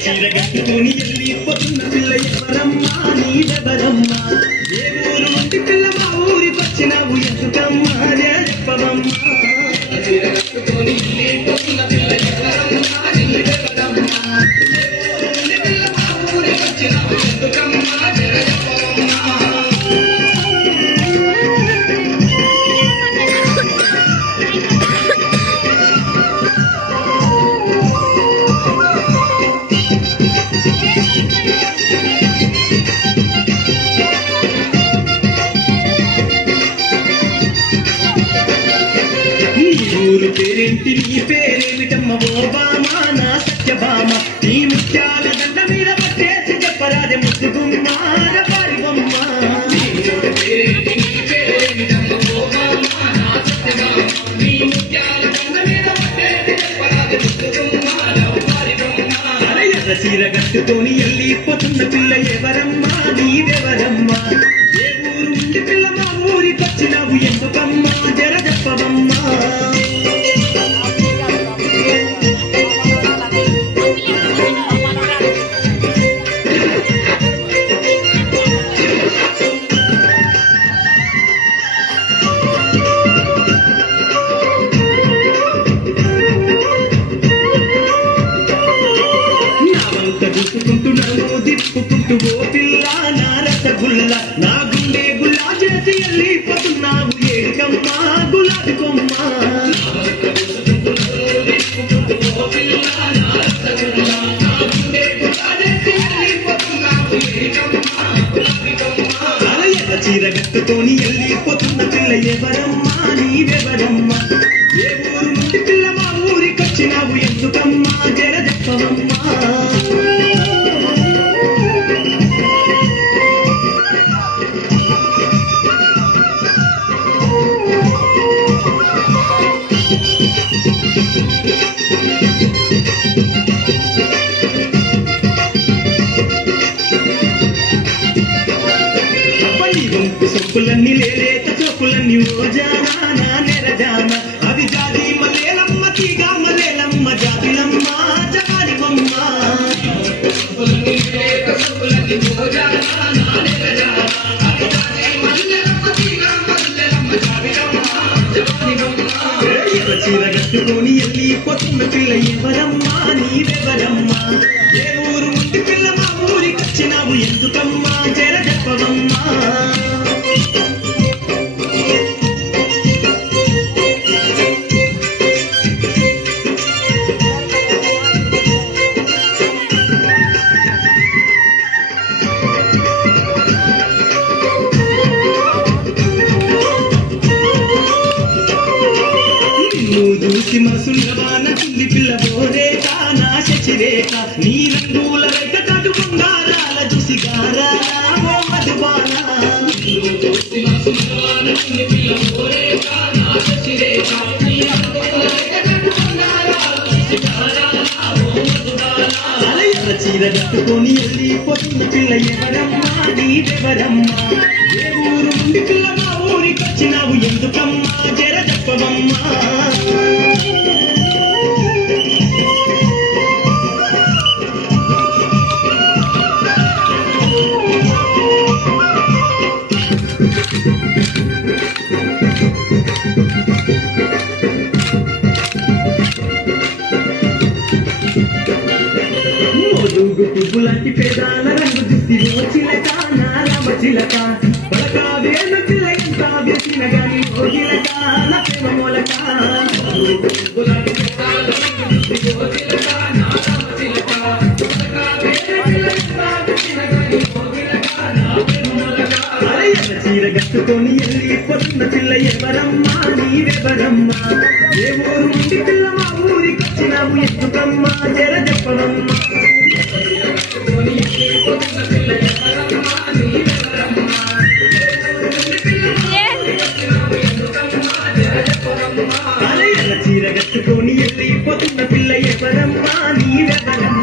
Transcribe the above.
చీర కట్టుకొని వెళ్ళిపోతున్న పిల్ల ఎవరమ్మా నీవెవరమ్మా ఏ ఊరు నుండి పిల్ల మా ఊరికొచ్చినావు ఎందుకమ్మా చెప్పవమ్మా చీర కట్టుకొని వెళ్ళిపోతున్న పిల్ల ఎవరమ్మా నీవెవరమ్మా ఏ ఊరు నుండి పిల్ల మా ఊరికొచ్చినావు ఎందుకమ్మా చెప్పవమ్మా ఊరు పేరేంటి నీ పేరేమిటమ్మ ఓ బామా నా సత్యభామ నీ ముత్యాల దండ మీద పట్టేసి చెప్పరాదే ముద్దుగుమ్మ పాడి బొమ్మ ఊరు పేరేంటి నీ పేరేమిటమ్మ ఓ బామా నా సత్యభామ నీ ముత్యాల దండ మీద పట్టేసి చెప్పరాదే ముద్దుగుమ్మ పాడి బొమ్మ ఎర్ర చీర కట్టుకొని వెళ్ళిపోతున్న పిల్ల ఎవరమ్మా నీవెవరమ్మా ఏ ఊరు నుండి పిల్ల మా ఊరికొచ్చినావు ఎందుకమ్మా జర చెప్పవమ్మా చూసుకుంటున్నాను దిప్పుకుంటూ ఓ పిల్ల నా రసగుల్ల నా గుండె గుల్లా చేసి వెళ్ళిపోతున్నావు ఏడికమ్మా గులాబీ కొమ్మ ఎర్ర చీర కట్టుకొని వెళ్ళిపోతున్న పిల్ల ఎవరమ్మా నీవెవరమ్మా ఏ ఊరు నుండి పిల్ల మా ఊరికొచ్చినావు ఎందుకమ్మా జర చెప్పవమ్మా సొప్పులన్నీ లేలేత చోపులన్నీ ఓ జానా నా నెరజానా అవి జాతి మలేలమ్మ తీగా మలేలమ్మ జాతిలమ్మ జగాలి బొమ్మ చీర కట్టుకొని వెళ్ళిపోతున్న పిల్ల ఎవరమ్మా నీవెవరమ్మా ఏ ఊరు నుండి పిల్ల మా ఊరికొచ్చినావు ఎందుకమ్మా జర చెప్పవమ్మా చూసి మనసులవాన కుంది పిల్ల బోరేక నా శశిరేఖ నీ రంగుల రైక కాటు బంగారాల చూసి గారాలా ఓ మధుబాల చీర కట్టుకొని వెళ్ళిపోతున్న పిల్ల ఎవరమ్మా నీవెవరమ్మా ఏ ఊరు నుండి పిల్ల మా ఊరికొచ్చినావు ఎందుకమ్మా జర చెప్పవమ్మా మోదుగు పువ్వులాంటి పేదాల రంగు చూసి ఓ చిలక నా రామ చిలక పలకావేన పిల్ల ఎంత వేసిన గాని ఓ చిలక నా ప్రేమ మొలక పువ్వులాంటి పేదాల రంగు చూసి ఓ చిలక నా రామ చిలక పలకావేన పిల్ల ఎంత వేసిన గాని ఓ చిలక నా ప్రేమ మొలక ఎర్ర చీర కట్టుకొని వెళ్ళిపోతున్న పిల్ల ఎవరమ్మా నీవెవరమ్మా ఏ ఊరు నుండి పిల్ల మా ఊరికొచ్చినావు ఎందుకమ్మా జర చెప్పవమ్మా చీర కట్టుకొని వెళ్ళిపోతున్న పిల్ల ఎవరమ్మా నీవెవరమ్మా